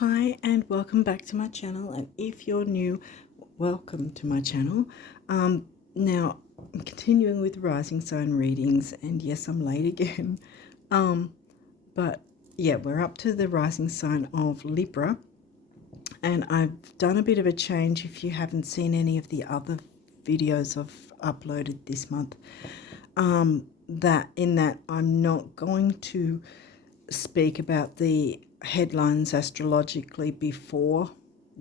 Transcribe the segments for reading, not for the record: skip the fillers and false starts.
Hi and welcome back to my channel, and if you're new, welcome to my channel. Now I'm continuing with rising sign readings, and yes, I'm late again. But yeah, we're up to the rising sign of Libra, and I've done a bit of a change. If you haven't seen any of the other videos I've uploaded this month, that I'm not going to speak about the headlines astrologically before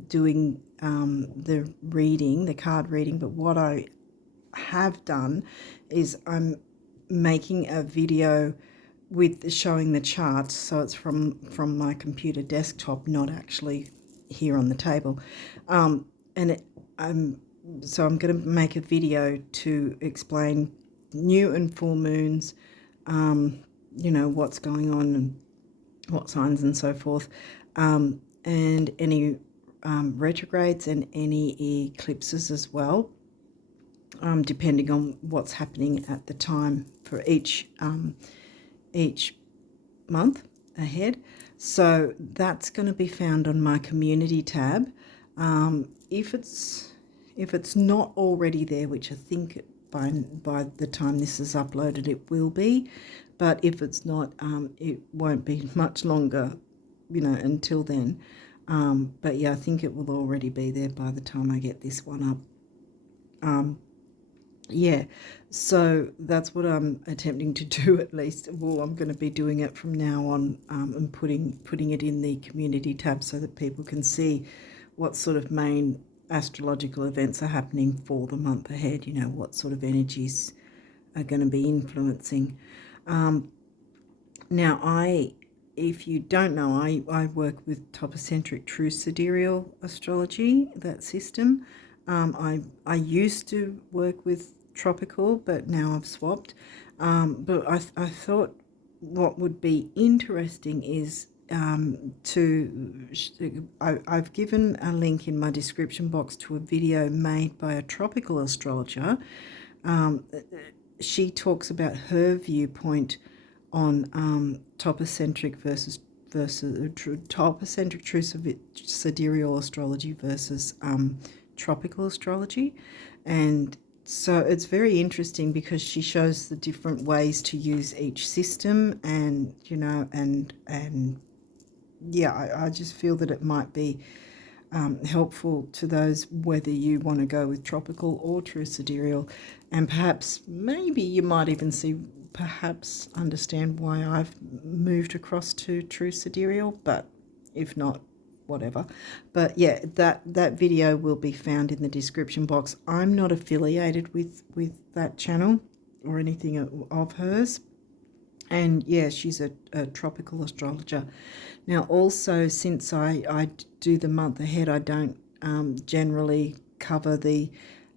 doing the reading, the card reading, but what I have done is I'm making a video with showing the charts, so it's from my computer desktop, not actually here on the table, and so I'm going to make a video to explain new and full moons, what's going on and what signs and so forth, and any retrogrades and any eclipses as well, depending on what's happening at the time for each month ahead. So that's going to be found on my community tab. If it's not already there, which I think by the time this is uploaded it will be, but if it's not, it won't be much longer, until then. But yeah, I think it will already be there by the time I get this one up. Yeah, so that's what I'm attempting to do, at least. Well, I'm going to be doing it from now on, and putting it in the community tab so that people can see what sort of main astrological events are happening for the month ahead, what sort of energies are going to be influencing. Now, if you don't know, I work with topocentric true sidereal astrology, that system. I used to work with tropical, but now I've swapped. But I thought what would be interesting is I've given a link in my description box to a video made by a tropical astrologer. She talks about her viewpoint on topocentric versus topocentric true sidereal astrology versus tropical astrology, and so it's very interesting because she shows the different ways to use each system, and yeah, I just feel that it might be helpful to those whether you want to go with tropical or true sidereal, and perhaps maybe you might even understand why I've moved across to true sidereal, but if not, whatever. But yeah, that video will be found in the description box. I'm not affiliated with that channel or anything of hers, and yeah, she's a tropical astrologer. Now also, since I do the month ahead, I don't generally cover the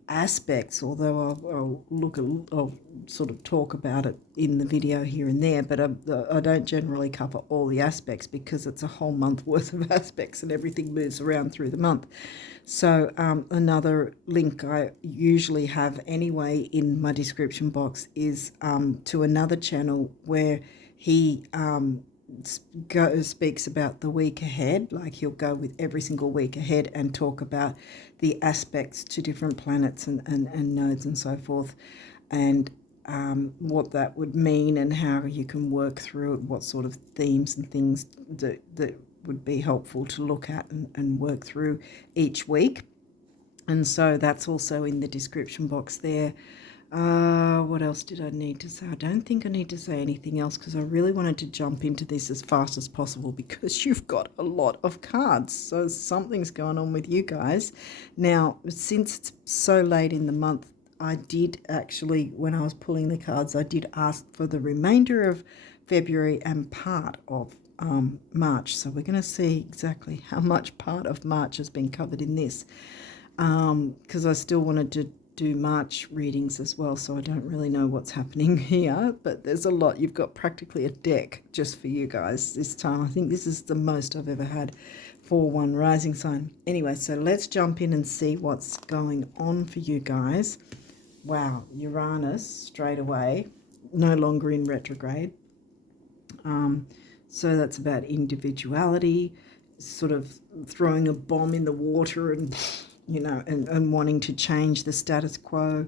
aspects, although I'll sort of talk about it in the video here and there, but I don't generally cover all the aspects because it's a whole month worth of aspects and everything moves around through the month. So another link I usually have anyway in my description box is to another channel where he speaks about the week ahead. Like, he'll go with every single week ahead and talk about the aspects to different planets and nodes and so forth, and what that would mean and how you can work through it, what sort of themes and things that would be helpful to look at and work through each week. And so that's also in the description box there. What else did I need to say? I don't think I need to say anything else because I really wanted to jump into this as fast as possible because you've got a lot of cards. So something's going on with you guys. Now, since it's so late in the month, I did actually, when I was pulling the cards, I did ask for the remainder of February and part of March. So we're going to see exactly how much part of March has been covered in this, because I still wanted to do March readings as well, so I don't really know what's happening here, but there's a lot. You've got practically a deck just for you guys this time. I think this is the most I've ever had for one rising sign. Anyway, so let's jump in and see what's going on for you guys. Wow, Uranus straight away, no longer in retrograde. So that's about individuality, sort of throwing a bomb in the water and, you know, and wanting to change the status quo,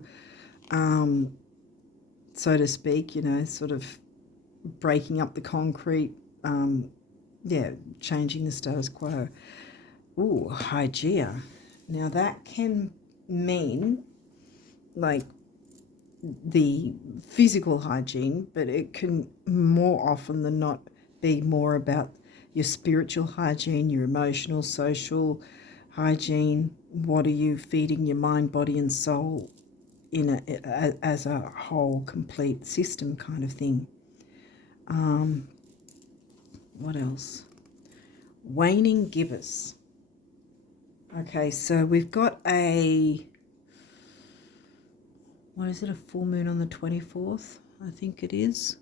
so to speak, you know, sort of breaking up the concrete, changing the status quo. Ooh, Hygeia. Now that can mean like the physical hygiene, but it can more often than not be more about your spiritual hygiene, your emotional, social hygiene. What are you feeding your mind, body and soul as a whole complete system kind of thing. What else? Waning gibbous. Okay, so we've got a full moon on the 24th, I think it is.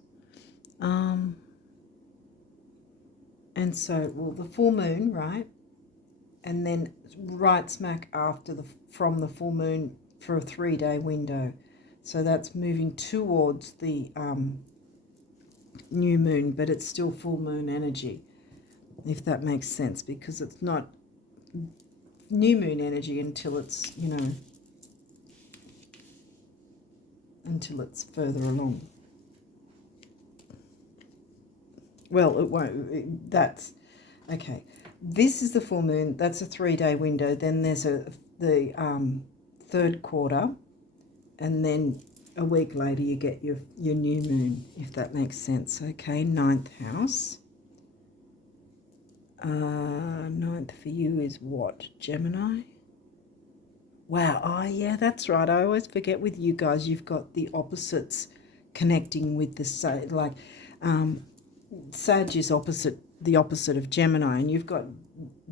And so, well, the full moon, right? And then right smack after from the full moon for a 3-day window. So that's moving towards the new moon, but it's still full moon energy, if that makes sense, because it's not new moon energy until it's, you know, until it's further along. Well, it won't. That's okay. This is the full moon. That's a 3-day window. Then there's the third quarter, and then a week later you get your new moon, if that makes sense. Okay, 9th house. 9th for you is what? Gemini? Wow. Oh, yeah, that's right. I always forget with you guys, you've got the opposites connecting with the, like, Sag is the opposite of Gemini, and you've got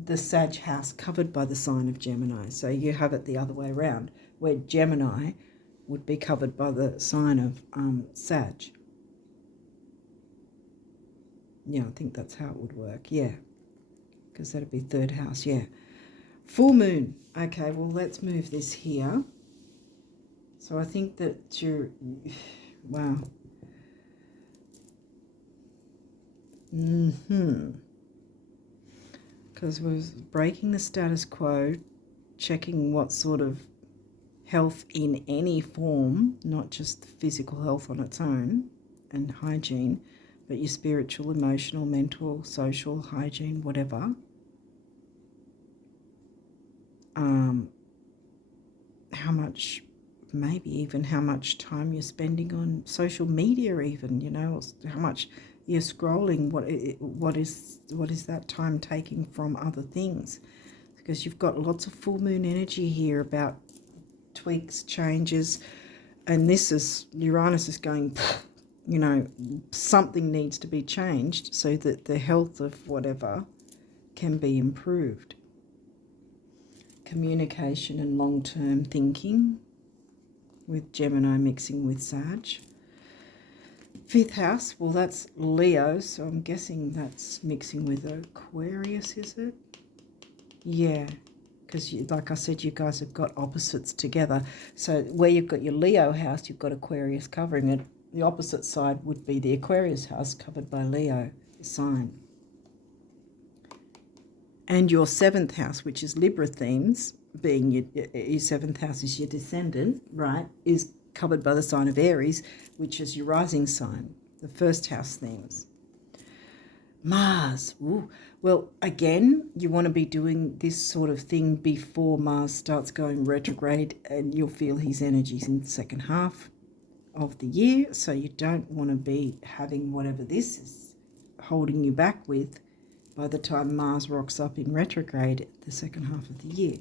the Sag house covered by the sign of Gemini. So you have it the other way around, where Gemini would be covered by the sign of Sag. Yeah, I think that's how it would work. Yeah, because that'd be 3rd house. Yeah. Full moon. Okay, well, let's move this here. So I think that wow. Because we're breaking the status quo, checking what sort of health in any form, not just physical health on its own and hygiene, but your spiritual, emotional, mental, social hygiene, whatever. How much, maybe even how much time you're spending on social media, even, you know, how much you're scrolling. What is that time taking from other things? Because you've got lots of full moon energy here about tweaks, changes, and this is Uranus is going, you know, something needs to be changed so that the health of whatever can be improved. Communication and long-term thinking, with Gemini mixing with Sag. 5th house, well, that's Leo, so I'm guessing that's mixing with Aquarius, is it? Yeah, because like I said, you guys have got opposites together. So where you've got your Leo house, you've got Aquarius covering it. The opposite side would be the Aquarius house covered by Leo sign. And your 7th house, which is Libra themes, being your 7th house is your descendant, right, is covered by the sign of Aries, which is your rising sign, the 1st house themes. Mars. Ooh. Well, again, you want to be doing this sort of thing before Mars starts going retrograde, and you'll feel his energies in the second half of the year, so you don't want to be having whatever this is holding you back with by the time Mars rocks up in retrograde the second half of the year.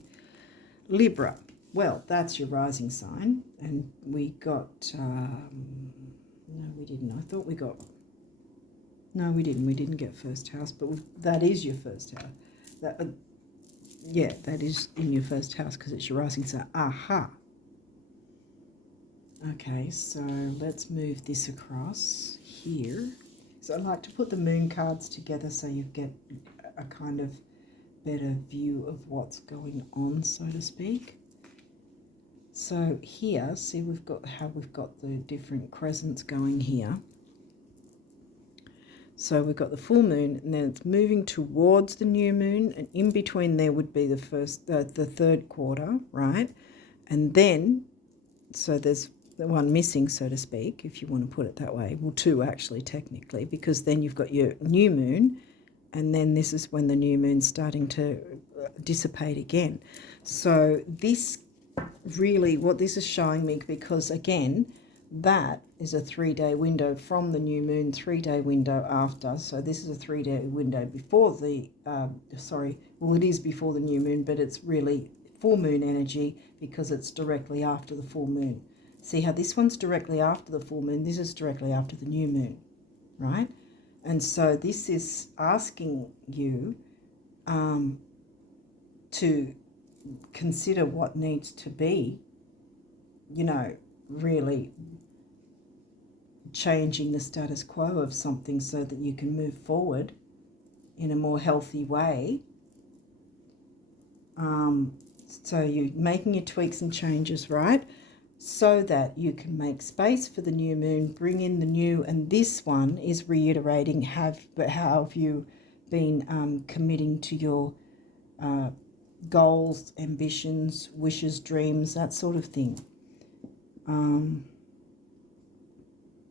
Libra, well, that's your rising sign, and we got, no, we didn't. I thought we got, no, we didn't get 1st house, but that is your 1st house. That is in your 1st house because it's your rising sign. Aha. Okay, so let's move this across here. So I like to put the moon cards together so you get a kind of better view of what's going on, so to speak. So here, see, we've got the different crescents going here. So we've got the full moon, and then it's moving towards the new moon, and in between there would be the third quarter, right? And then, so there's the one missing, so to speak, if you want to put it that way. Well, two actually, technically, because then you've got your new moon, and then this is when the new moon's starting to dissipate again. So this really, what this is showing me, because again, that is a 3-day window from the new moon, 3-day window after. So this is a 3-day window before the, it is before the new moon, but it's really full moon energy because it's directly after the full moon. See how this one's directly after the full moon, this is directly after the new moon, right? And so this is asking you to consider what needs to be, really changing the status quo of something so that you can move forward in a more healthy way. So you're making your tweaks and changes, right? So that you can make space for the new moon, bring in the new, and this one is reiterating how have you been committing to your goals, ambitions, wishes, dreams, that sort of thing.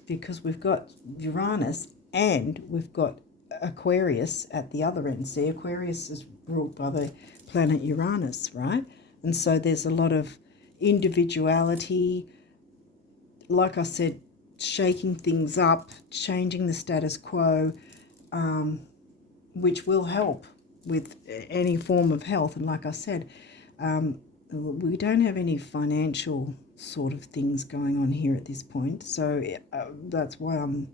Because we've got Uranus and we've got Aquarius at the other end. See, Aquarius is ruled by the planet Uranus, right? And so there's a lot of individuality, like I said, shaking things up, changing the status quo, which will help with any form of health. And like I said, we don't have any financial sort of things going on here at this point. So that's why I'm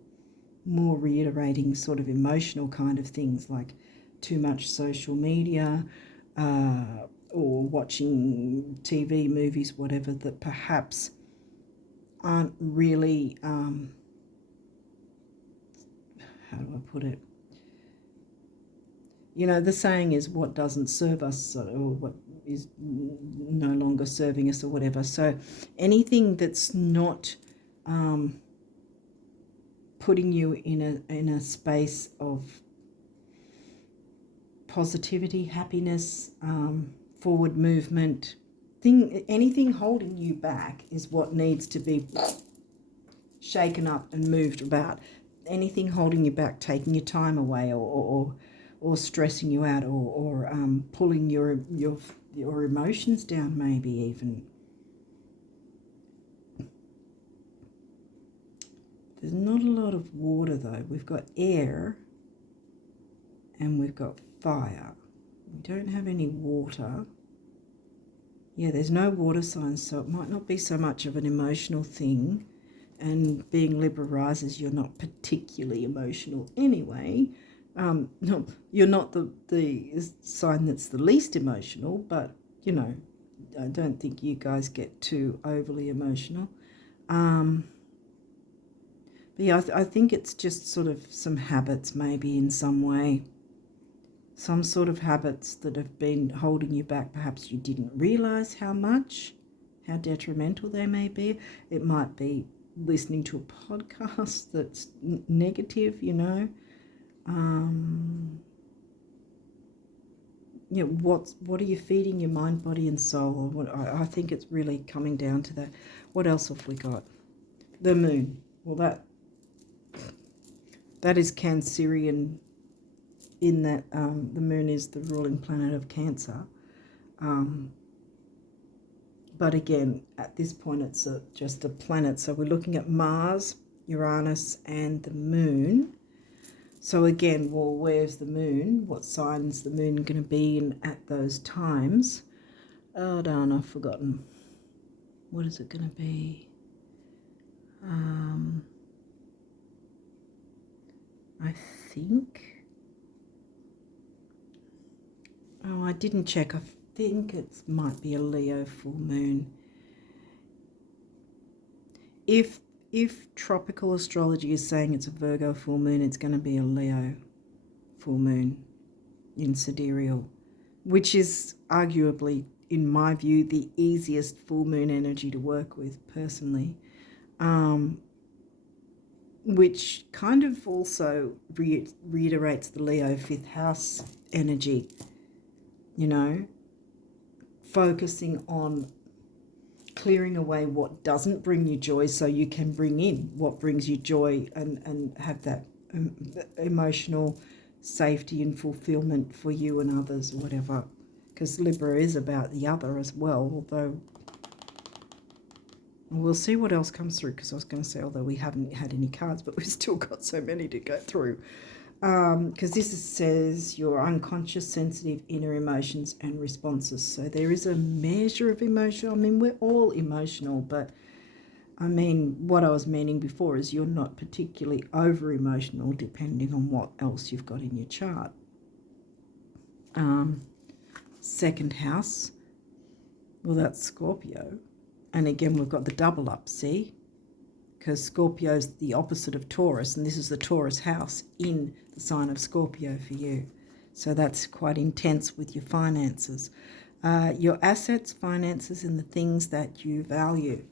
more reiterating sort of emotional kind of things, like too much social media or watching TV, movies, whatever, that perhaps aren't really, how do I put it? The saying is what doesn't serve us, or what is no longer serving us, or whatever. So anything that's not putting you in a space of positivity, happiness, forward movement, anything holding you back is what needs to be shaken up and moved about. Anything holding you back, taking your time away, or stressing you out, or pulling your emotions down, maybe even. There's not a lot of water though. We've got air and we've got fire. We don't have any water. Yeah, there's no water signs, so it might not be so much of an emotional thing. And being Libra rises, you're not particularly emotional anyway. No, you're not the sign that's the least emotional, but, I don't think you guys get too overly emotional. But yeah, I think it's just sort of some habits maybe in some way. Some sort of habits that have been holding you back. Perhaps you didn't realise how detrimental they may be. It might be listening to a podcast that's negative, what are you feeding your mind, body and soul? I think it's really coming down to that. What else have we got? The moon. Well, that is Cancerian, in that the moon is the ruling planet of Cancer. But again, at this point, it's just a planet. So we're looking at Mars, Uranus, and the moon. So again, well, where's the moon? What sign is the moon going to be in at those times? Oh, darn, I've forgotten. What is it going to be? I think... Oh, I didn't check. I think it might be a Leo full moon. If tropical astrology is saying it's a Virgo full moon, it's going to be a Leo full moon in sidereal, which is arguably, in my view, the easiest full moon energy to work with personally. which kind of also reiterates the Leo 5th house energy, you know, focusing on clearing away what doesn't bring you joy so you can bring in what brings you joy and have that emotional safety and fulfillment for you and others, whatever. Because Libra is about the other as well, although we'll see what else comes through, because I was going to say, although we haven't had any cards, but we've still got so many to go through. Because says your unconscious, sensitive inner emotions and responses. So there is a measure of emotion. I mean, we're all emotional, but I mean, what I was meaning before is you're not particularly over-emotional depending on what else you've got in your chart. Second house, well, that's Scorpio. And again, we've got the double up, see? Because Scorpio's the opposite of Taurus, and this is the Taurus house in the sign of Scorpio for you. So that's quite intense with your finances. Your assets, finances, and the things that you value.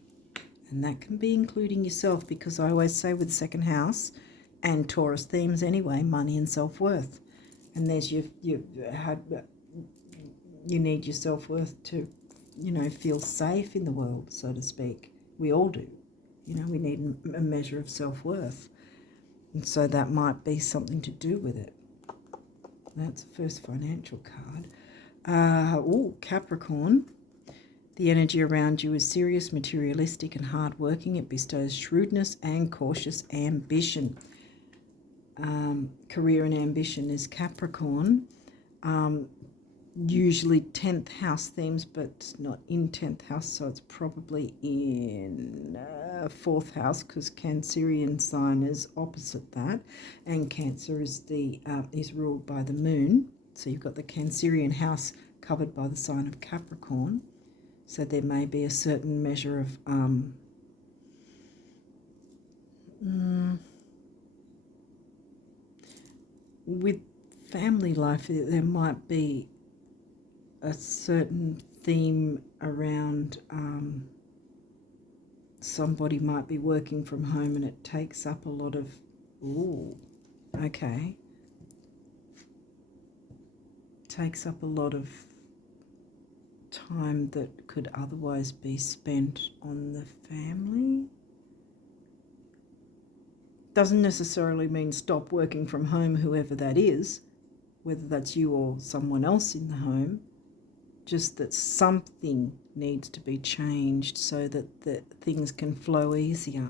And that can be including yourself, because I always say with second house and Taurus themes anyway, money and self-worth. And there's you need your self-worth to, you know, feel safe in the world, so to speak. We all do. You know, we need a measure of self-worth. And so that might be something to do with it. That's the first financial card. Capricorn. The energy around you is serious, materialistic, and hardworking. It bestows shrewdness and cautious ambition. Career and ambition is Capricorn. Usually 10th house themes, but not in 10th house, so it's probably in 4th house, because Cancerian sign is opposite that, and Cancer is is ruled by the moon. So you've got the Cancerian house covered by the sign of Capricorn. So there may be a certain measure of with family life, there might be a certain theme around somebody might be working from home and it takes up a lot of, takes up a lot of time that could otherwise be spent on the family. Doesn't necessarily mean stop working from home, whoever that is, whether that's you or someone else in the home. Just that something needs to be changed so that the things can flow easier.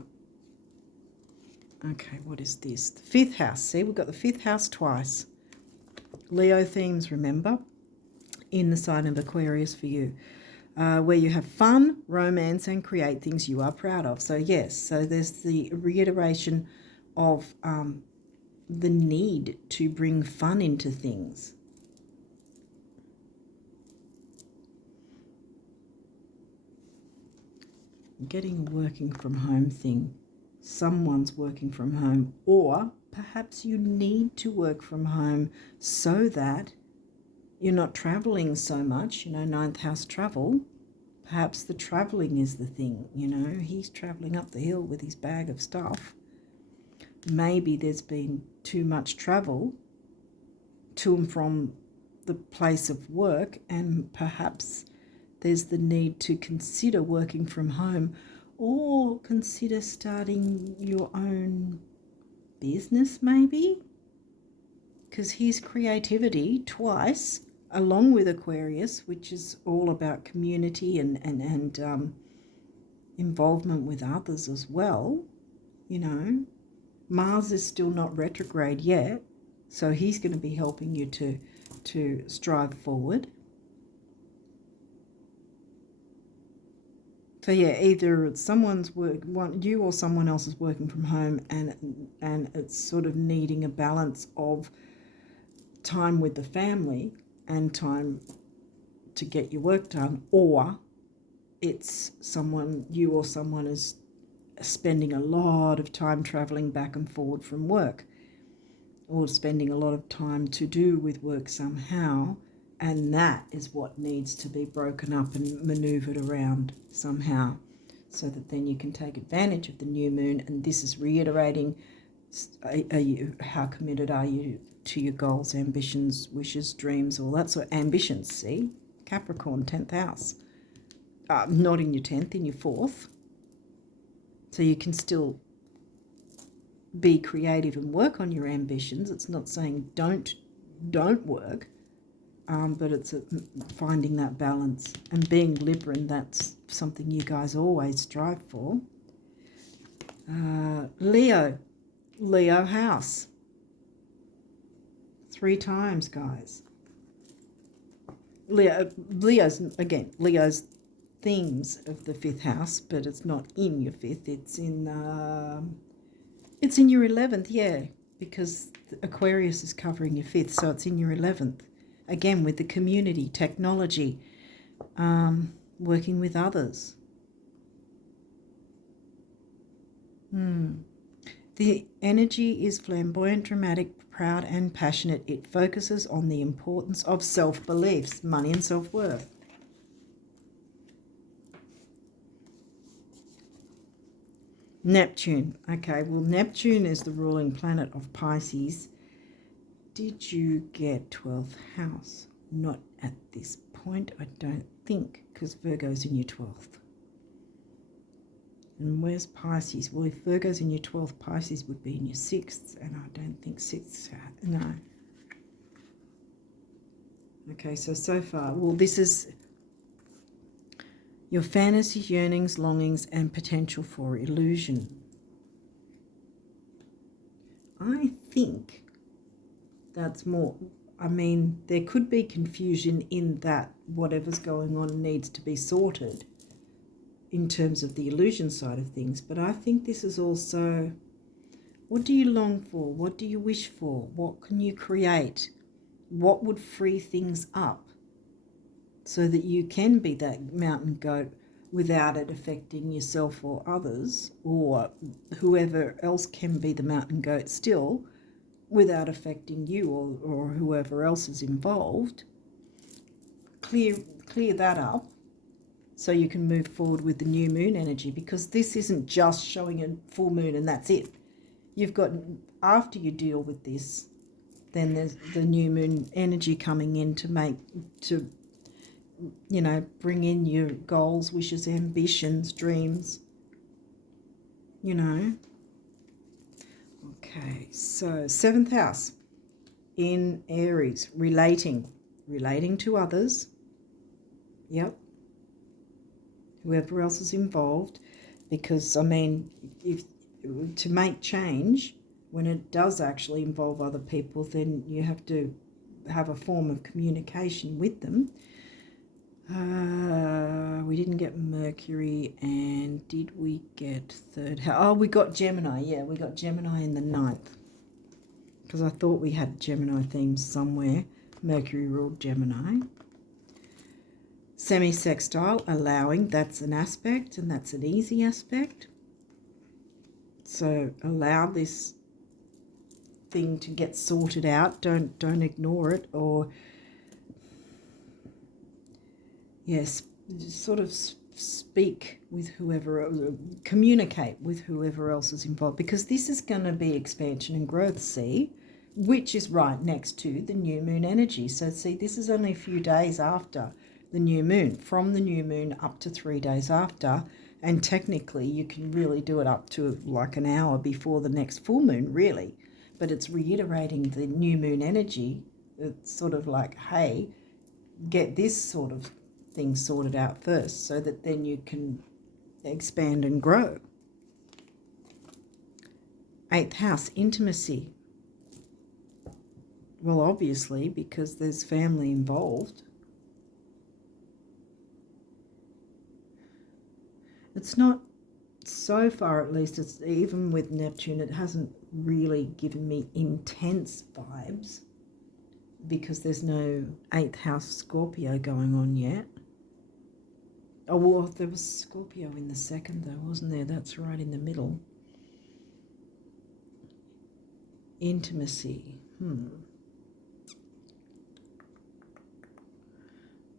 Okay, what is this? The 5th house. See, we've got the 5th house twice. Leo themes, remember, in the sign of Aquarius for you, where you have fun, romance, and create things you are proud of. So yes, so there's the reiteration of the need to bring fun into things. Getting a working from home thing. Someone's working from home, or perhaps you need to work from home so that you're not traveling so much, you know, 9th house travel. Perhaps the traveling is the thing, you know. He's traveling up the hill with his bag of stuff. Maybe there's been too much travel to and from the place of work, and perhaps there's the need to consider working from home, or consider starting your own business maybe, because his creativity twice, along with Aquarius, which is all about community and involvement with others as well, you know. Mars is still not retrograde yet, so he's going to be helping you to strive forward. So yeah, either it's you or someone else is working from home, and it's sort of needing a balance of time with the family and time to get your work done, or it's you or someone is spending a lot of time traveling back and forward from work, or spending a lot of time to do with work somehow, and that is what needs to be broken up and maneuvered around somehow. so that then you can take advantage of the new moon. And this is reiterating, how committed are you to your goals, ambitions, wishes, dreams, all that sort of ambitions. See, Capricorn, 10th house, not in your 10th, in your 4th. So you can still be creative and work on your ambitions. It's not saying don't work, but it's finding that balance. And being Libran, that's something you guys always strive for. Leo house. 3 times, guys. Leo's themes of the 5th house, but it's not in your 5th. It's in your 11th, yeah, because Aquarius is covering your 5th, so it's in your 11th. Again, with the community, technology, working with others. The energy is flamboyant, dramatic, proud, and passionate. It focuses on the importance of self-beliefs, money, and self-worth. Neptune. Okay, well, Neptune is the ruling planet of Pisces. Did you get 12th house? Not at this point, I don't think, because Virgo's in your 12th. And where's Pisces? Well, if Virgo's in your 12th, Pisces would be in your 6th, and I don't think 6th, no. Okay, so far, well, this is your fantasies, yearnings, longings, and potential for illusion. I think that's more, I mean, there could be confusion in that whatever's going on needs to be sorted in terms of the illusion side of things. But I think this is also, what do you long for? What do you wish for? What can you create? What would free things up so that you can be that mountain goat without it affecting yourself or others, or whoever else can be the mountain goat still without affecting you or whoever else is involved? Clear that up so you can move forward with the new moon energy, because this isn't just showing a full moon and that's it. You've got, after you deal with this, then there's the new moon energy coming in to bring in your goals, wishes, ambitions, dreams, Okay, so 7th house in Aries, relating to others. Yep. Whoever else is involved, because, I mean, if to make change, when it does actually involve other people, then you have to have a form of communication with them. We didn't get Mercury, and did we get 3rd house? Oh, we got Gemini. Yeah, we got Gemini in the 9th, because I thought we had Gemini themes somewhere. Mercury ruled Gemini. Semi-sextile, allowing, that's an aspect, and that's an easy aspect. So allow this thing to get sorted out. Don't ignore it, or yes, sort of speak with whoever, communicate with whoever else is involved, because this is going to be expansion and growth, see, which is right next to the new moon energy. So see, this is only a few days after the new moon, from the new moon up to 3 days after, and technically you can really do it up to like an hour before the next full moon, really. But it's reiterating the new moon energy. It's sort of like, hey, get this sort of thing sorted out first, so that then you can expand and grow. 8th house, intimacy. Well, obviously, because there's family involved. It's not, so far at least, it's even with Neptune, it hasn't really given me intense vibes, because there's no 8th house Scorpio going on yet. Oh, well, there was Scorpio in the 2nd though, wasn't there? That's right in the middle. Intimacy.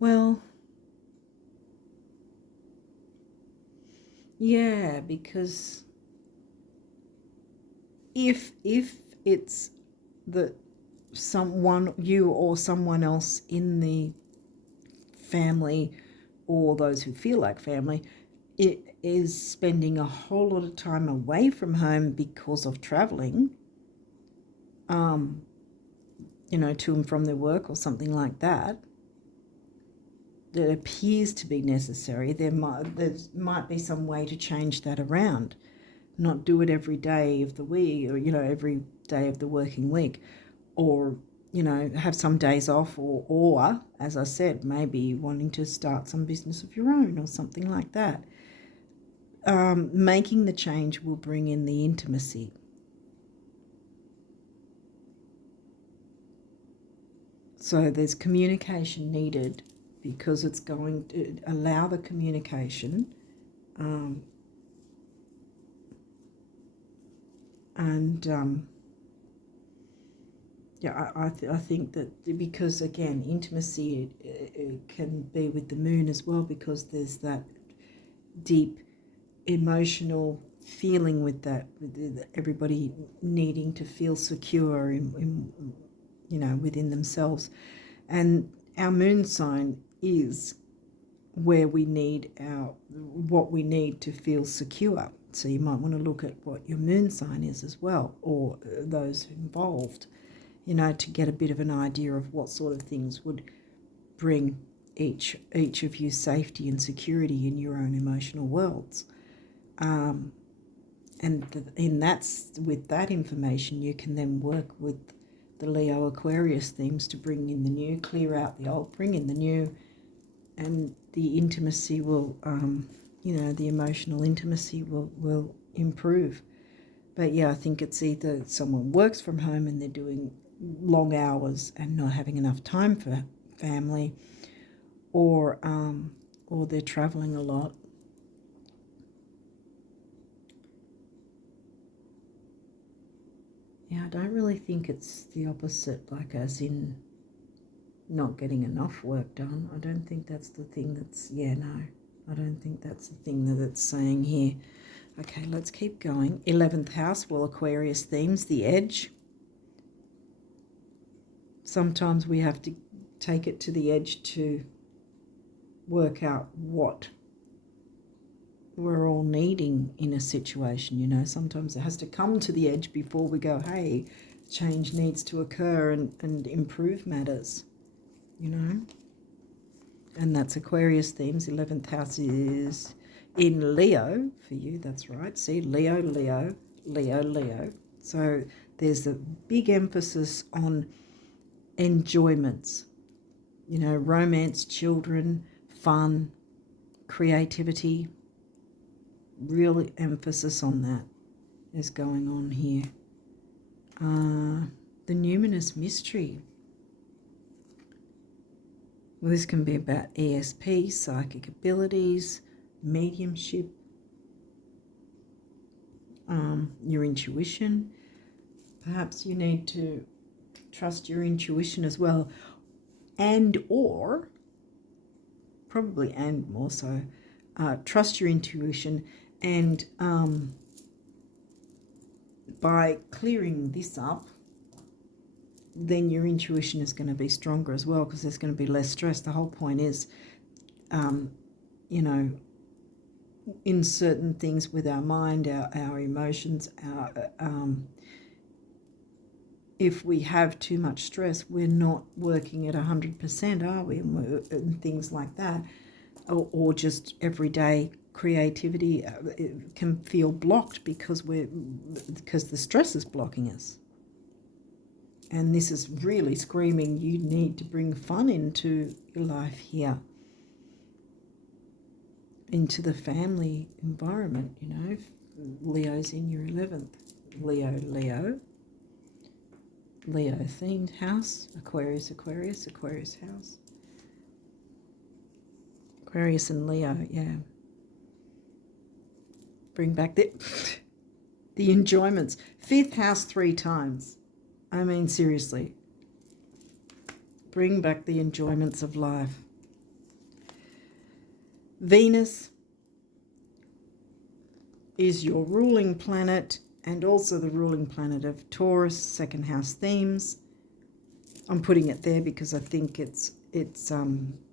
Well, Yeah, because if it's that someone, you or someone else in the family, or those who feel like family, it is spending a whole lot of time away from home because of traveling, to and from their work or something like that, that appears to be necessary, there might be some way to change that around. Not do it every day of the week, or every day of the working week, or have some days off, or as I said, maybe wanting to start some business of your own or something like that. Making the change will bring in the intimacy. So there's communication needed, because it's going to allow the communication, I think that, because again, intimacy it can be with the moon as well, because there's that deep emotional feeling with that, with everybody needing to feel secure in within themselves. And our moon sign is where we need what we need to feel secure. So you might want to look at what your moon sign is as well, or those involved, to get a bit of an idea of what sort of things would bring each of you safety and security in your own emotional worlds. With that information, you can then work with the Leo Aquarius themes to bring in the new, clear out the old, bring in the new, and the intimacy will, the emotional intimacy will improve. But yeah, I think it's either someone works from home and they're doing long hours and not having enough time for family, or they're traveling a lot. Yeah, I don't really think it's the opposite, like as in not getting enough work done. I don't think that's the thing that's, I don't think that's the thing that it's saying here. Okay, let's keep going. 11th house, well, Aquarius themes, the edge. Sometimes we have to take it to the edge to work out what we're all needing in a situation. Sometimes it has to come to the edge before we go, hey, change needs to occur and improve matters, And that's Aquarius themes. 11th house is in Leo for you, that's right. See, Leo, Leo, Leo, Leo. So there's a big emphasis on enjoyments, romance, children, fun, creativity. Real emphasis on that is going on here. The numinous mystery. Well, this can be about ESP, psychic abilities, mediumship, your intuition. Perhaps you need to trust your intuition as well, probably more so, trust your intuition, and by clearing this up, then your intuition is going to be stronger as well, because there's going to be less stress. The whole point is, in certain things with our mind, our emotions, if we have too much stress, we're not working at 100%, are we? And things like that, or just everyday creativity it can feel blocked because the stress is blocking us. And this is really screaming, you need to bring fun into your life here, into the family environment. Leo's in your 11th. Leo themed house. Aquarius house. Aquarius and Leo, yeah. Bring back the enjoyments. 5th house 3 times. I mean, seriously. Bring back the enjoyments of life. Venus is your ruling planet and also the ruling planet of Taurus, second house themes. I'm putting it there because I think it's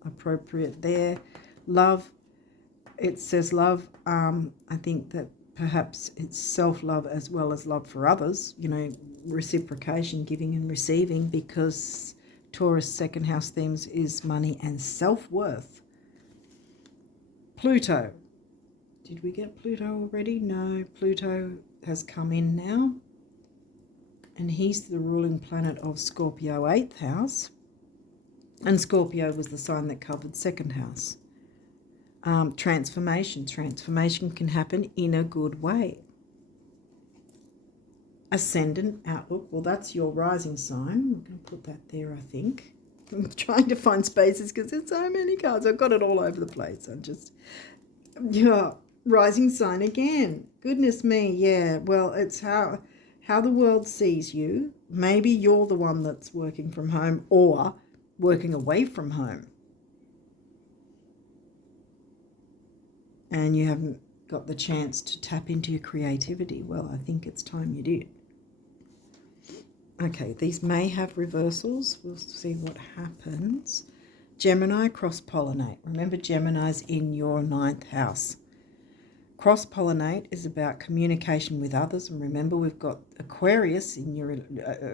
appropriate there. Love, it says love. I think that perhaps it's self-love as well as love for others, you know, reciprocation, giving and receiving, because Taurus second house themes is money and self-worth. Pluto. Did we get Pluto already? No, Pluto has come in now. And he's the ruling planet of Scorpio 8th house. And Scorpio was the sign that covered second house. Transformation. Transformation can happen in a good way. Ascendant outlook. Well, that's your rising sign. I'm going to put that there, I think. I'm trying to find spaces because there's so many cards. I've got it all over the place. I'm just, yeah, rising sign again. Goodness me, yeah. Well, it's how the world sees you. Maybe you're the one that's working from home or working away from home. And you haven't got the chance to tap into your creativity. Well, I think it's time you did. Okay, these may have reversals. We'll see what happens. Gemini, cross-pollinate. Remember, Gemini's in your 9th house. Cross-pollinate is about communication with others. And remember, we've got Aquarius in your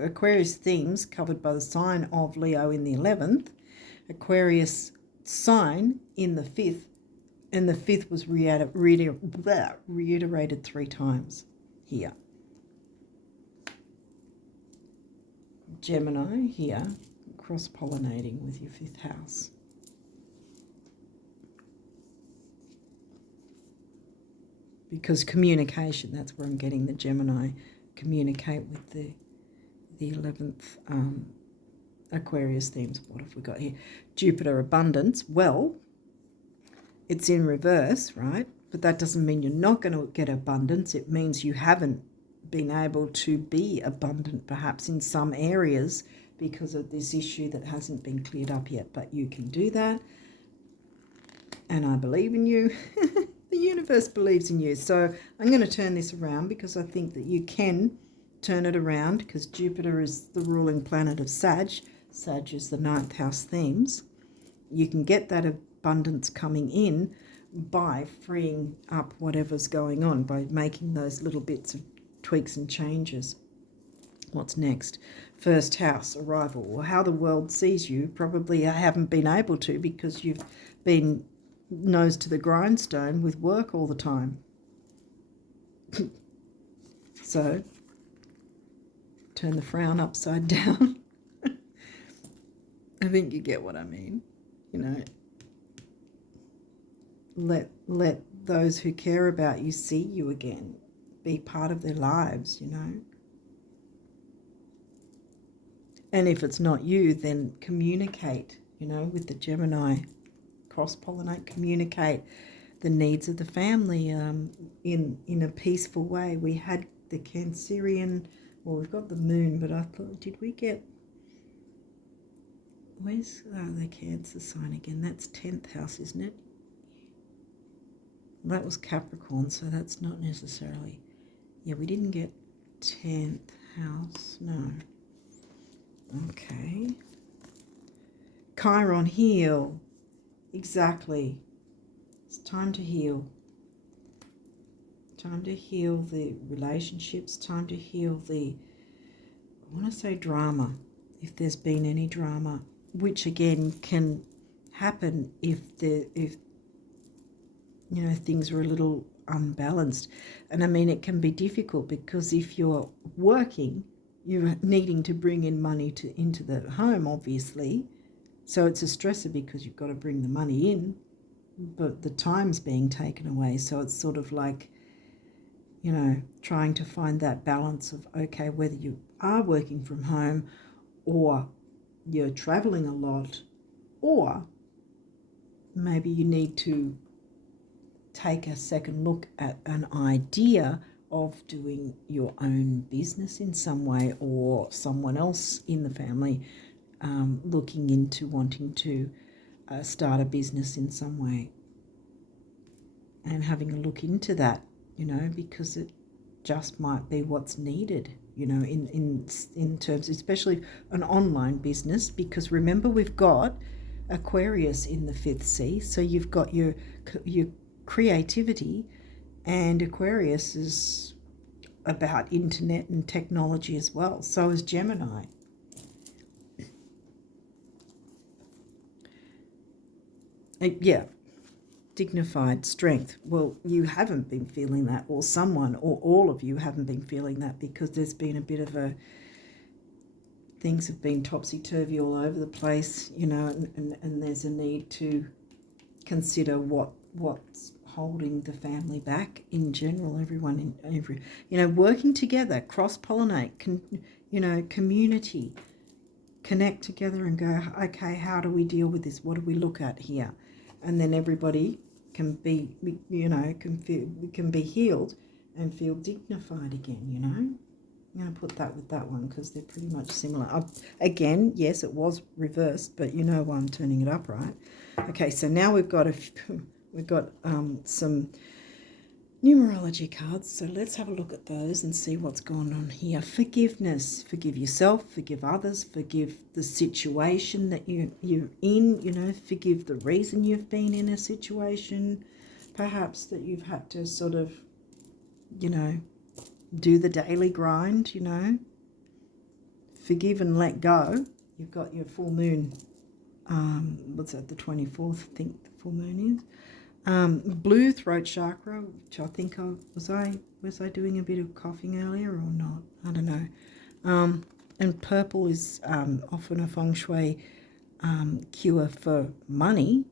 Aquarius themes covered by the sign of Leo in the 11th. Aquarius sign in the 5th. And the 5th was reiterated 3 times here. Gemini here, cross-pollinating with your 5th house. Because communication, that's where I'm getting the Gemini, communicate with the 11th Aquarius themes. What have we got here? Jupiter, abundance. Well, it's in reverse, right? But that doesn't mean you're not going to get abundance. It means you haven't been able to be abundant perhaps in some areas because of this issue that hasn't been cleared up yet. But you can do that. And I believe in you. The universe believes in you. So I'm going to turn this around because I think that you can turn it around because Jupiter is the ruling planet of Sag. Sag is the 9th house themes. You can get that abundance coming in by freeing up whatever's going on, by making those little bits of tweaks and changes. What's next? First house, arrival. Well, how the world sees you, probably haven't been able to because you've been nose to the grindstone with work all the time. So, turn the frown upside down. I think you get what I mean. You know, let those who care about you see you again, be part of their lives, you know. And if it's not you, then communicate, you know, with the Gemini, cross-pollinate, communicate the needs of the family in a peaceful way. We had the Cancerian, well, we've got the moon, but I thought, did we get, where's the Cancer sign again? That's 10th house, isn't it? That was Capricorn, so that's not necessarily, yeah, we didn't get 10th house, no. Okay. Chiron, heal. Exactly. It's time to heal. Time to heal the relationships, time to heal the, I want to say drama, if there's been any drama, which again can happen if you know, things are a little unbalanced. And I mean, it can be difficult because if you're working, you're needing to bring in money into the home, obviously. So it's a stressor because you've got to bring the money in, but the time's being taken away. So it's sort of like, you know, trying to find that balance of, okay, whether you are working from home or you're traveling a lot, or maybe you need to take a second look at an idea of doing your own business in some way, or someone else in the family looking into wanting to start a business in some way, and having a look into that you know, because it just might be what's needed, you know, in terms, especially an online business, because remember we've got Aquarius in the fifth sea, so you've got your creativity, and Aquarius is about internet and technology as well. So is Gemini. Yeah, dignified strength. Well, you haven't been feeling that, or someone, or all of you haven't been feeling that, because there's been a bit of a, things have been topsy-turvy all over the place, you know, and there's a need to consider what's holding the family back in general. Everyone in every, you know, working together, cross-pollinate, you know, community, connect together and go, okay, how do we deal with this? What do we look at here? And then everybody can be, you know, can be healed and feel dignified again, you know. I'm going to put that with that one because they're pretty much similar. Again, yes, it was reversed, but you know why I'm turning it up, right? Okay, so now we've got some numerology cards, so let's have a look at those and see what's going on here. Forgiveness. Forgive yourself, forgive others, forgive the situation that you're in, you know, forgive the reason you've been in a situation, perhaps that you've had to sort of, you know, do the daily grind, you know. Forgive and let go. You've got your full moon, what's that, the 24th, I think the full moon is. Blue throat chakra, which I think was I doing a bit of coughing earlier or not? I don't know. And purple is often a feng shui cure for money,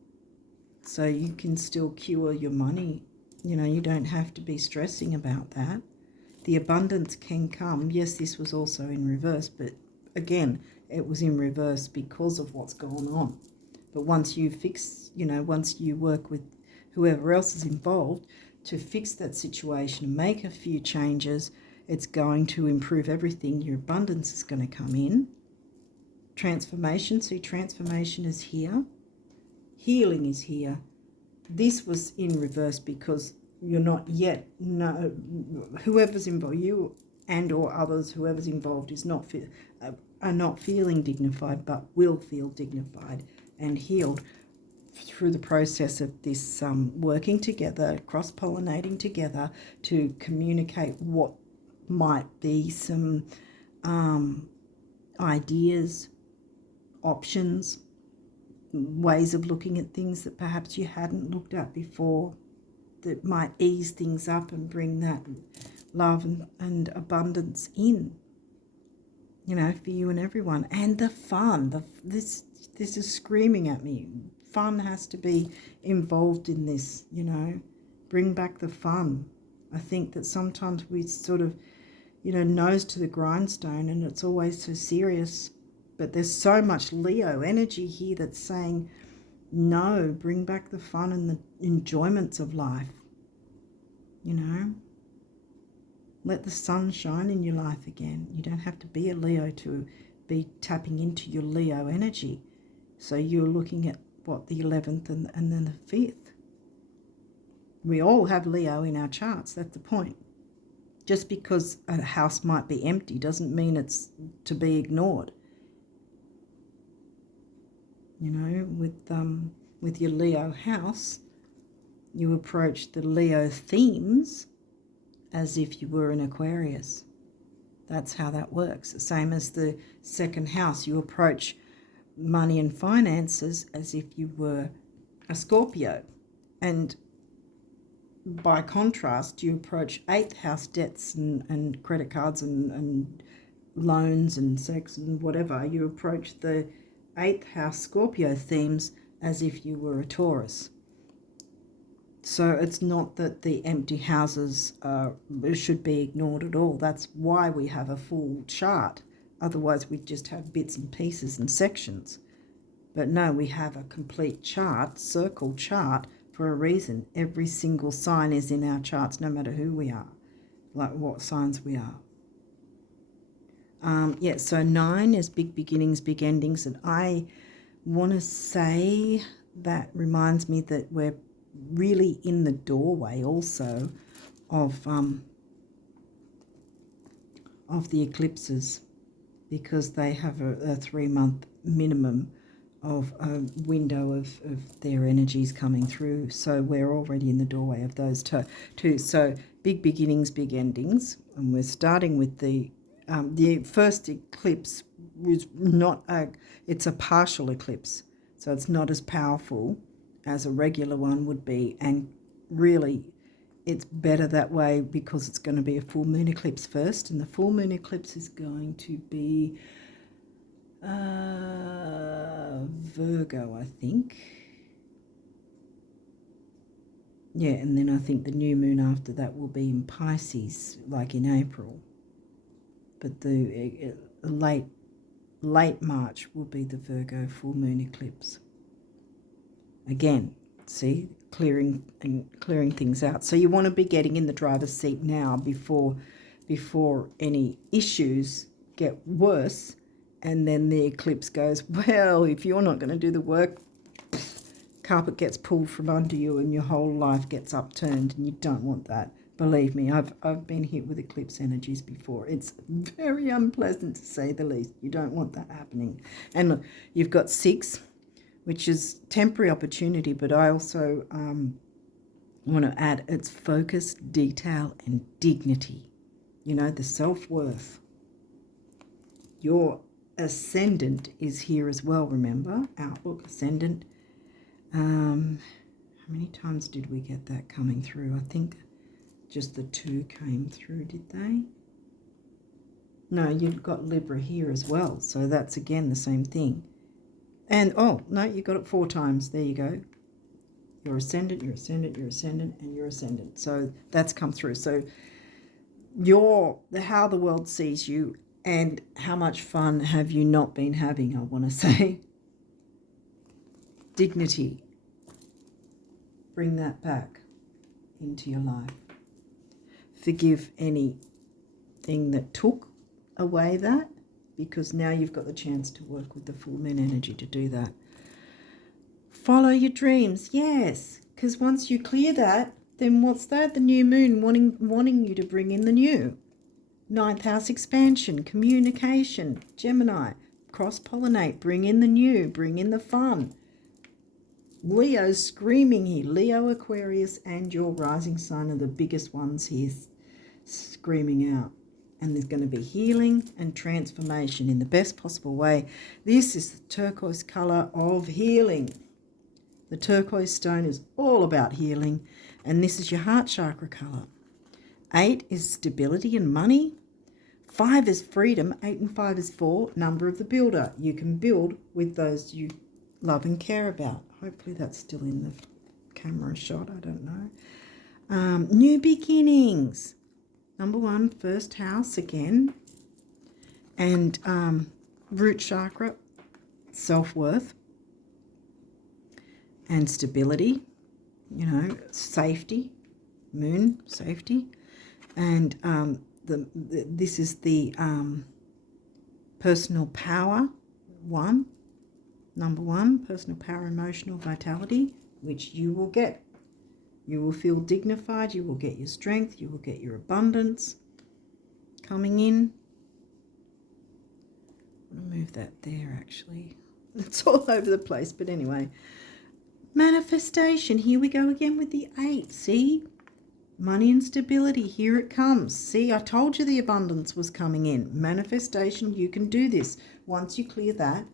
so you can still cure your money. You know, you don't have to be stressing about that. The abundance can come. Yes, this was also in reverse, but again, it was in reverse because of what's going on. But once you fix, you know, once you work with whoever else is involved to fix that situation and make a few changes, it's going to improve everything. Your abundance is going to come in. Transformation, see, transformation is here. Healing is here. This was in reverse because you're not yet, no, whoever's involved, you and or others, whoever's involved is not are not feeling dignified, but will feel dignified and healed through the process of this working together, cross-pollinating together to communicate what might be some ideas, options, ways of looking at things that perhaps you hadn't looked at before, that might ease things up and bring that love and abundance in, you know, for you and everyone. And the fun, this is screaming at me. Fun has to be involved in this, you know. Bring back the fun. I think that sometimes we sort of, you know, nose to the grindstone and it's always so serious. But there's so much Leo energy here that's saying, no, bring back the fun and the enjoyments of life, you know. Let the sun shine in your life again. You don't have to be a Leo to be tapping into your Leo energy. So you're looking at, what, the 11th and then the 5th. We all have Leo in our charts, that's the point. Just because a house might be empty doesn't mean it's to be ignored. You know, with your Leo house, you approach the Leo themes as if you were an Aquarius. That's how that works. The same as the second house, you approach money and finances as if you were a Scorpio. And by contrast, you approach 8th house debts and credit cards and loans and sex and whatever. You approach the 8th house Scorpio themes as if you were a Taurus. So it's not that the empty houses should be ignored at all. That's why we have a full chart. Otherwise, we'd just have bits and pieces and sections. But no, we have a complete chart, circle chart, for a reason. Every single sign is in our charts, no matter who we are, like what signs we are. Yeah, so 9 is big beginnings, big endings. And I want to say that reminds me that we're really in the doorway also of the eclipses, because they have a 3-month minimum of a window of their energies coming through. So we're already in the doorway of those two. So big beginnings, big endings. And we're starting with the first eclipse was it's a partial eclipse. So it's not as powerful as a regular one would be. And really, it's better that way because it's going to be a full moon eclipse first. And the full moon eclipse is going to be Virgo, I think. Yeah, and then I think the new moon after that will be in Pisces, like in April. But the late March will be the Virgo full moon eclipse. Again, see, clearing things out. So you want to be getting in the driver's seat now before any issues get worse. And then the eclipse goes, well, if you're not going to do the work, carpet gets pulled from under you and your whole life gets upturned, and you don't want that. Believe me, I've been hit with eclipse energies before. It's very unpleasant, to say the least. You don't want that happening. And look, you've got 6, which is temporary opportunity, but I also want to add it's focus, detail, and dignity. You know, the self-worth. Your Ascendant is here as well, remember? Outlook, Ascendant. How many times did we get that coming through? I think just the 2 came through, did they? No, you've got Libra here as well, so that's again the same thing. And, oh, no, you got it 4 times. There you go. Your Ascendant, your Ascendant, your Ascendant, and your Ascendant. So that's come through. So how the world sees you, and how much fun have you not been having, I want to say. Dignity. Bring that back into your life. Forgive anything that took away that, because now you've got the chance to work with the full moon energy to do that. Follow your dreams, yes, because once you clear that, then what's that? The new moon wanting you to bring in the new. 9th house expansion, communication, Gemini, cross-pollinate, bring in the new, bring in the fun. Leo's screaming here. Leo, Aquarius, and your rising sign are the biggest ones here screaming out. And there's going to be healing and transformation in the best possible way. This is the turquoise colour of healing. The turquoise stone is all about healing. And this is your heart chakra colour. 8 is stability and money. 5 is freedom. 8 and 5 is 4, number of the builder. You can build with those you love and care about. Hopefully that's still in the camera shot. I don't know. New beginnings. Number 1, first house again. And root chakra, self-worth. And stability. You know, safety. Moon, safety. And this is the personal power 1. Number 1, personal power, emotional vitality, which you will get. You will feel dignified. You will get your strength. You will get your abundance coming in. I'll move that there, actually. It's all over the place, but anyway. Manifestation. Here we go again with the 8. See? Money and stability. Here it comes. See, I told you the abundance was coming in. Manifestation. You can do this. Once you clear that,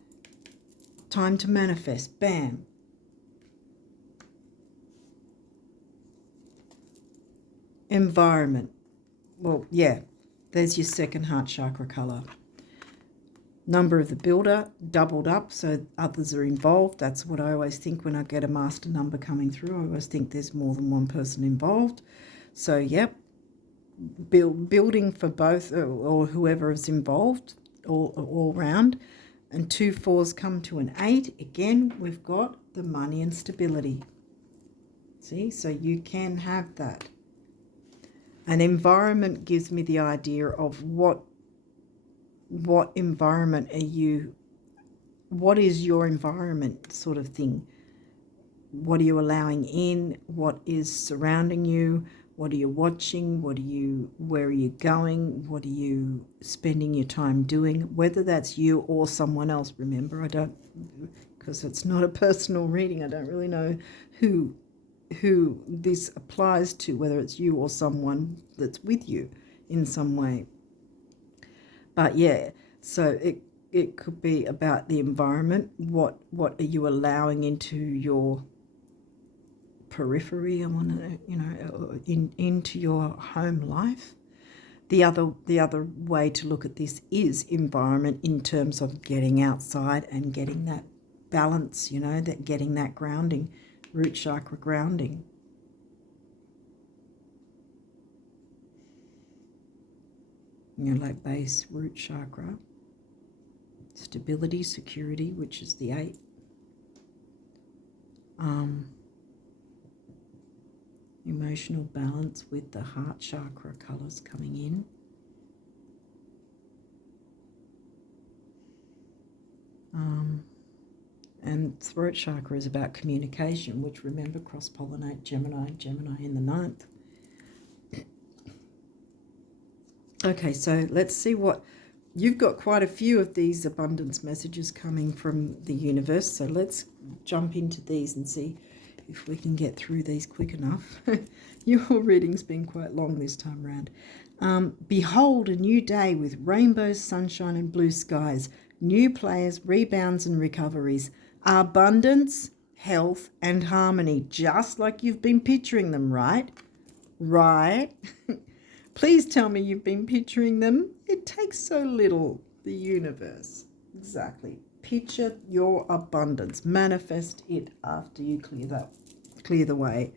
time to manifest. Bam. Environment. Well, yeah, there's your second heart chakra colour. Number of the builder doubled up, so others are involved. That's what I always think when I get a master number coming through. I always think there's more than one person involved. So, yep, building for both or whoever is involved all round. And 2 4s come to an 8. Again, we've got the money and stability. See, so you can have that. An environment gives me the idea of what environment are you, what is your environment sort of thing. What are you allowing in? What is surrounding you? What are you watching? Where are you going? What are you spending your time doing? Whether that's you or someone else. Remember, because it's not a personal reading, I don't really know who this applies to, whether it's you or someone that's with you in some way. But yeah, so it could be about the environment. What are you allowing into your periphery? I want to, into your home life. The other way to look at this is environment in terms of getting outside and getting that balance, that getting that grounding, root chakra grounding. Like base, root chakra, stability, security, which is the 8. Emotional balance with the heart chakra colours coming in. And throat chakra is about communication, which, remember, cross-pollinate Gemini in the 9th. Okay, so let's see what... You've got quite a few of these abundance messages coming from the universe, so let's jump into these and see if we can get through these quick enough. Your reading's been quite long this time round. Behold a new day with rainbows, sunshine and blue skies, new players, rebounds and recoveries, abundance, health and harmony, just like you've been picturing them, right? Right? Please tell me you've been picturing them. It takes so little, the universe. Exactly. Picture your abundance. Manifest it after you clear the way.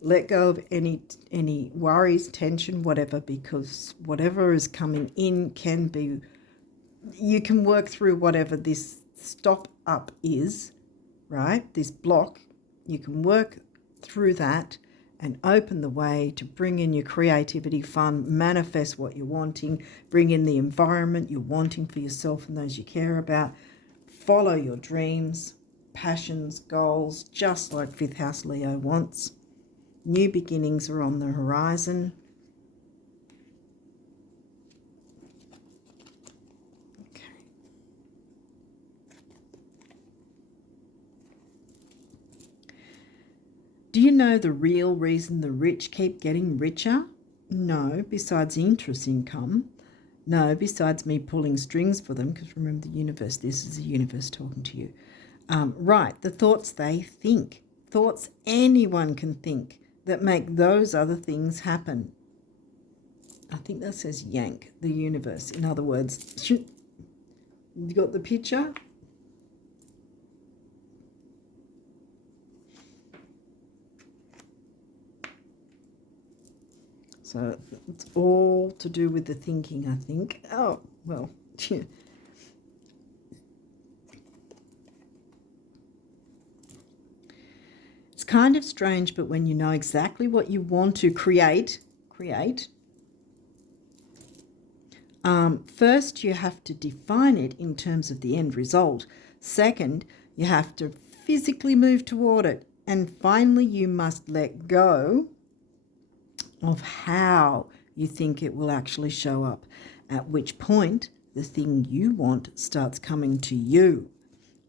Let go of any worries, tension, whatever, because whatever is coming in can be... You can work through whatever this stop up is, right? This block. You can work through that and open the way to bring in your creativity, fun, manifest what you're wanting, bring in the environment you're wanting for yourself and those you care about, follow your dreams, passions, goals, just like 5th house Leo wants. New beginnings are on the horizon. Do you know the real reason the rich keep getting richer? No, besides interest income. No, besides me pulling strings for them, because remember the universe, this is the universe talking to you. Right, the thoughts they think. Thoughts anyone can think that make those other things happen. I think that says yank, the universe. In other words, you got the picture? So it's all to do with the thinking, I think. Oh, well, it's kind of strange, but when you know exactly what you want to create, first you have to define it in terms of the end result. Second, you have to physically move toward it. And finally, you must let go of how you think it will actually show up, at which point the thing you want starts coming to you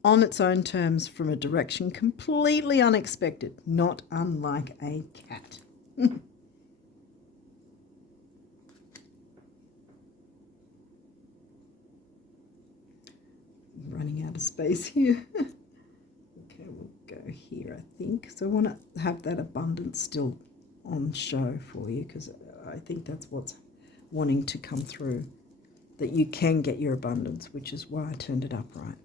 on its own terms from a direction completely unexpected, not unlike a cat. Running out of space here. Okay, we'll go here, I think. So I want to have that abundance still on show for you, because I think that's what's wanting to come through, that you can get your abundance, which is why I turned it upright.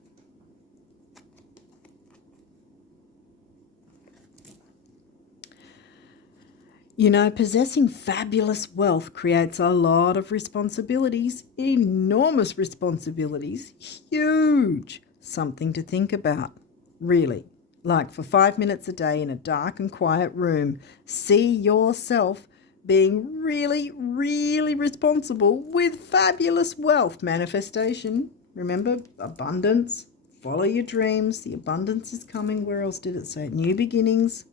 You know, possessing fabulous wealth creates a lot of responsibilities, enormous responsibilities, huge, something to think about, really. Like for 5 minutes a day in a dark and quiet room, see yourself being really, really responsible with fabulous wealth manifestation. Remember, abundance, follow your dreams. The abundance is coming. Where else did it say? New beginnings,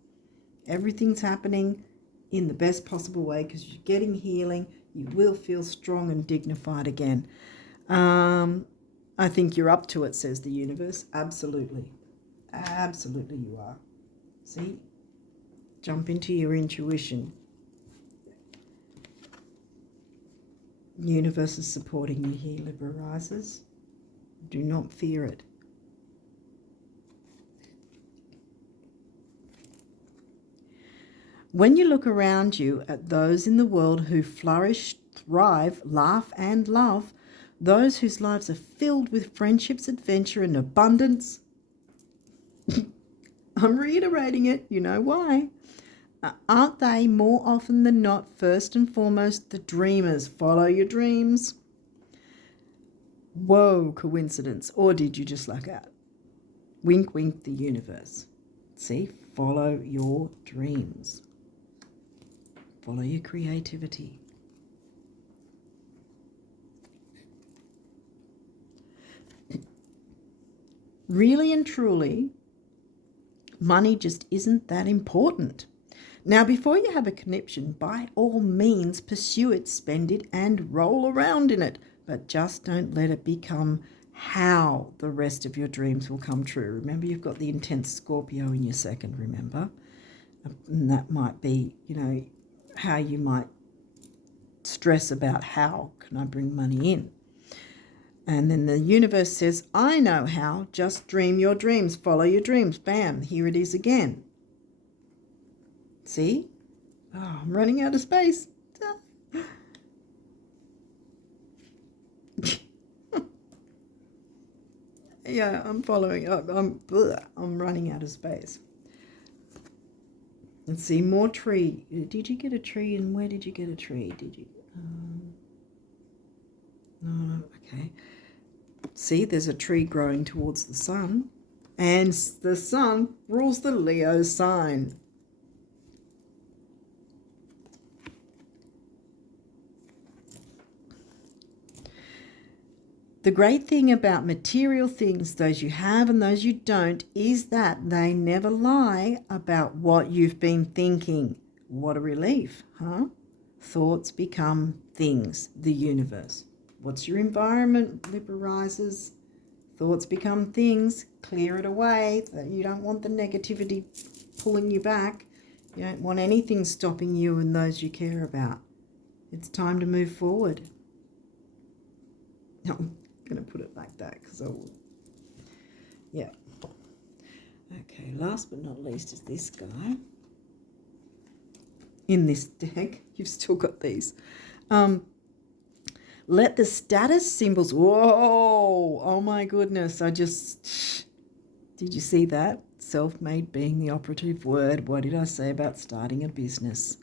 everything's happening. in the best possible way, because you're getting healing. You will feel strong and dignified again. I think you're up to it, says the universe. Absolutely. Absolutely you are. See? Jump into your intuition. The universe is supporting you here, Libra risers. Do not fear it. When you look around you at those in the world who flourish, thrive, laugh and love, those whose lives are filled with friendships, adventure and abundance, I'm reiterating it, you know why. Aren't they more often than not, first and foremost, the dreamers? Follow your dreams. Whoa, coincidence. Or did you just luck out? Wink, wink, the universe. See, follow your dreams. Follow your creativity. Really and truly, money just isn't that important. Now, before you have a conniption, by all means pursue it, spend it and roll around in it, but just don't let it become how the rest of your dreams will come true. Remember, you've got the intense Scorpio in your second, remember? And that might be, you know, how you might stress about how can I bring money in. And then the universe says, I know how, just dream your dreams, follow your dreams. Bam, here it is again. See? Oh, I'm running out of space. Yeah, I'm following. I'm running out of space. And see, more tree. Did you get a tree? And where did you get a tree? Did you? No, okay. See, there's a tree growing towards the sun. And the sun rules the Leo sign. The great thing about material things, those you have and those you don't, is that they never lie about what you've been thinking. What a relief, huh? Thoughts become things, the universe. What's your environment, Libra risers? Thoughts become things. Clear it away. You don't want the negativity pulling you back. You don't want anything stopping you and those you care about. It's time to move forward. No. Going to put it like that because I will. Yeah. Okay, last but not least is this guy. In this deck, you've still got these. Let the status symbols. Whoa! Oh my goodness! Did you see that? Self-made being the operative word. What did I say about starting a business?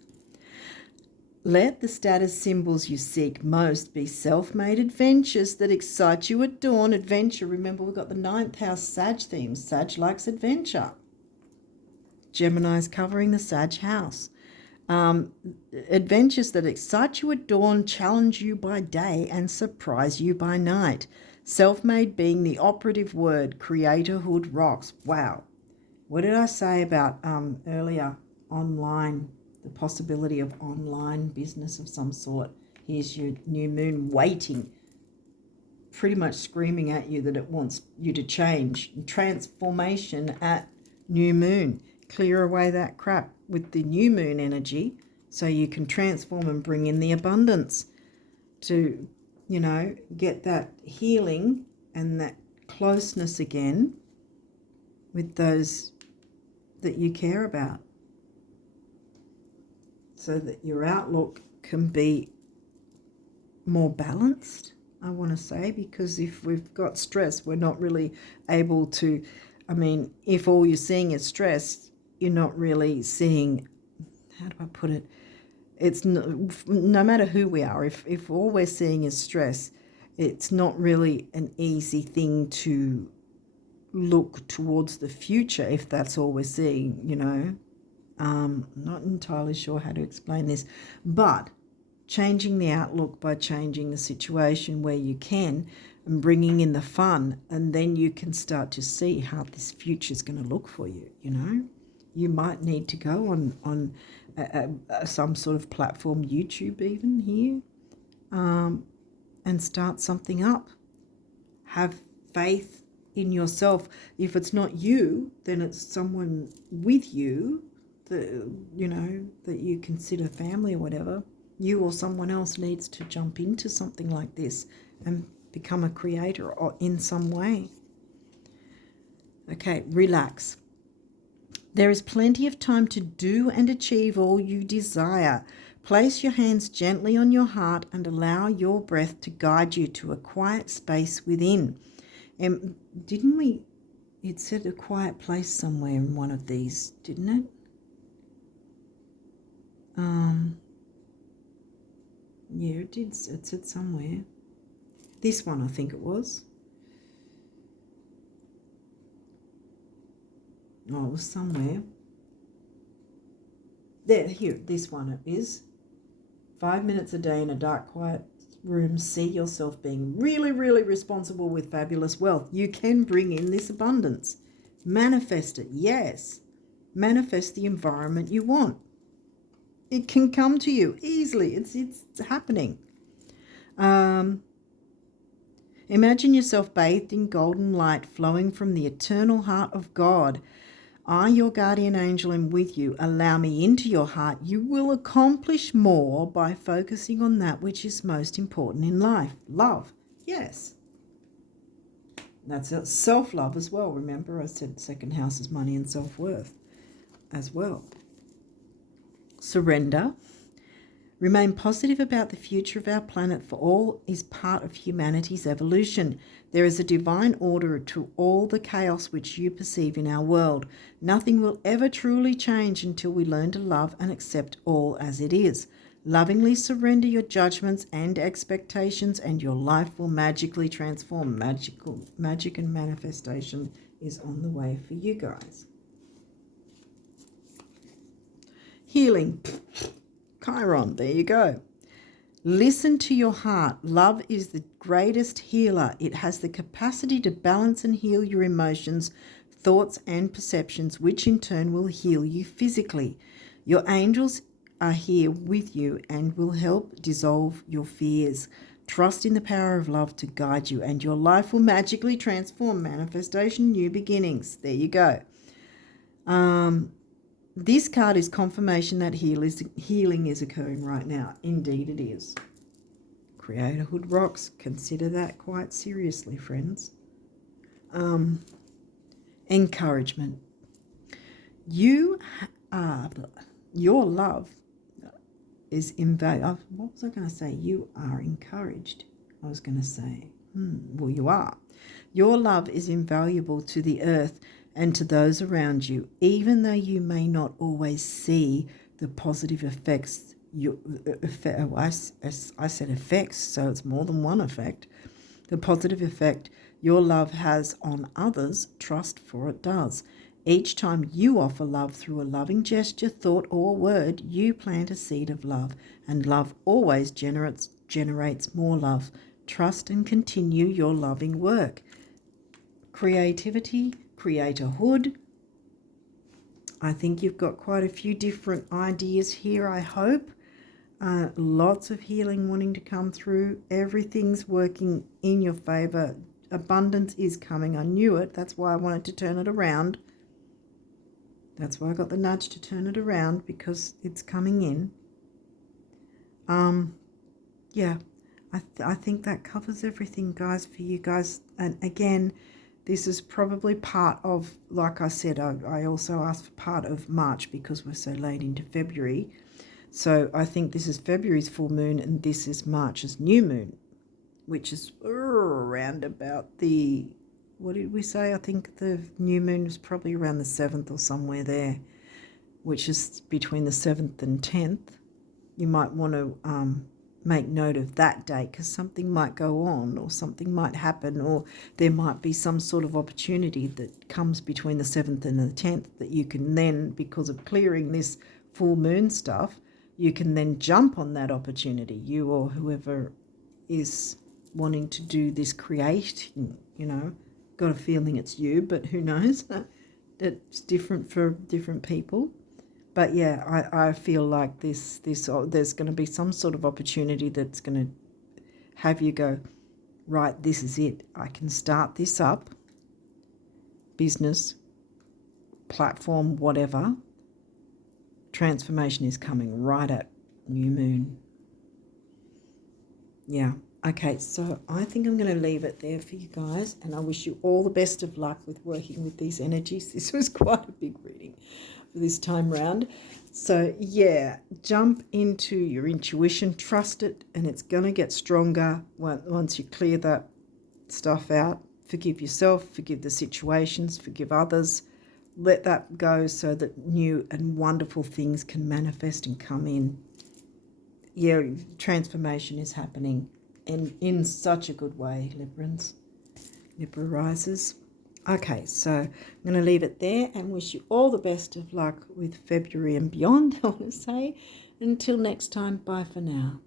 Let the status symbols you seek most be self-made adventures that excite you at dawn. Adventure, remember we've got the 9th house Sag theme. Sag likes adventure. Gemini's covering the Sag house. Adventures that excite you at dawn, challenge you by day and surprise you by night. Self-made being the operative word. Creatorhood rocks. Wow. What did I say about earlier? Online. The possibility of online business of some sort. Here's your new moon waiting, pretty much screaming at you that it wants you to change. Transformation at new moon. Clear away that crap with the new moon energy so you can transform and bring in the abundance to, you know, get that healing and that closeness again with those that you care about, so that your outlook can be more balanced, I want to say, because if we've got stress, we're not really able to, I mean, if all you're seeing is stress, you're not really seeing, how do I put it? It's no matter who we are, if all we're seeing is stress, it's not really an easy thing to look towards the future if that's all we're seeing, you know. Not entirely sure how to explain this, but changing the outlook by changing the situation where you can and bringing in the fun, and then you can start to see how this future is going to look for you, you know. You might need to go on some sort of platform, YouTube even here, and start something up. Have faith in yourself. If it's not you, then it's someone with you that, you know, that you consider family or whatever. You or someone else needs to jump into something like this and become a creator or in some way. Okay, relax. There is plenty of time to do and achieve all you desire. Place your hands gently on your heart and allow your breath to guide you to a quiet space within. And it said a quiet place somewhere in one of these, didn't it? Yeah, it did. It said somewhere. This one, I think it was. Oh, it was somewhere. There, here, this one it is. 5 minutes a day in a dark, quiet room. See yourself being really, really responsible with fabulous wealth. You can bring in this abundance. Manifest it, yes. Manifest the environment you want. It can come to you easily. It's happening. Imagine yourself bathed in golden light flowing from the eternal heart of God. I, your guardian angel, am with you. Allow me into your heart. You will accomplish more by focusing on that which is most important in life. Love. Yes. That's it. Self-love as well. Remember, I said second house is money and self-worth as well. Surrender. Remain positive about the future of our planet, for all is part of humanity's evolution. There is a divine order to all the chaos which you perceive in our world. Nothing will ever truly change until we learn to love and accept all as it is. Lovingly surrender your judgments and expectations, and your life will magically transform. Magic and manifestation is on the way for you guys. Healing. Chiron, there you go. Listen to your heart. Love is the greatest healer. It has the capacity to balance and heal your emotions, thoughts, and perceptions, which in turn will heal you physically. Your angels are here with you and will help dissolve your fears. Trust in the power of love to guide you, and your life will magically transform. Manifestation, new beginnings. There you go. This card is confirmation that healing is occurring right now. Indeed it is. Creatorhood rocks. Consider that quite seriously, friends. Encouragement. Your love is invaluable. What was I going to say? You are encouraged. I was going to say, well, you are. Your love is invaluable to the earth and to those around you, even though you may not always see the positive effects. I said effects, so it's more than one effect. The positive effect your love has on others, trust, for it does. Each time you offer love through a loving gesture, thought, or word, you plant a seed of love, and love always generates more love. Trust and continue your loving work. Creativity, creatorhood. I think you've got quite a few different ideas here, I hope. Lots of healing wanting to come through. Everything's working in your favor. Abundance is coming. I knew it. That's why I wanted to turn it around. That's why I got the nudge to turn it around, because it's coming in. Yeah, I think that covers everything, guys, for you guys. And again, this is probably part of, like I said, I also asked for part of March because we're so late into February. So I think this is February's full moon and this is March's new moon, which is around about the, what did we say? I think the new moon was probably around the 7th or somewhere there, which is between the 7th and 10th. You might want to make note of that date, because something might go on or something might happen, or there might be some sort of opportunity that comes between the 7th and the 10th that you can then, because of clearing this full moon stuff, you can then jump on that opportunity, you or whoever is wanting to do this creating, got a feeling it's you, but who knows. It's different for different people. But yeah, I feel like there's going to be some sort of opportunity that's going to have you go, right, this is it. I can start this up, business, platform, whatever. Transformation is coming right at new moon. Yeah. Okay, so I think I'm going to leave it there for you guys, and I wish you all the best of luck with working with these energies. This was quite a big reading for this time round. So yeah, jump into your intuition, trust it, and it's going to get stronger once you clear that stuff out. Forgive yourself, forgive the situations, forgive others. Let that go so that new and wonderful things can manifest and come in. Yeah, transformation is happening in such a good way, Librans, Libra risers. Okay, so I'm going to leave it there and wish you all the best of luck with February and beyond, I want to say. Until next time, bye for now.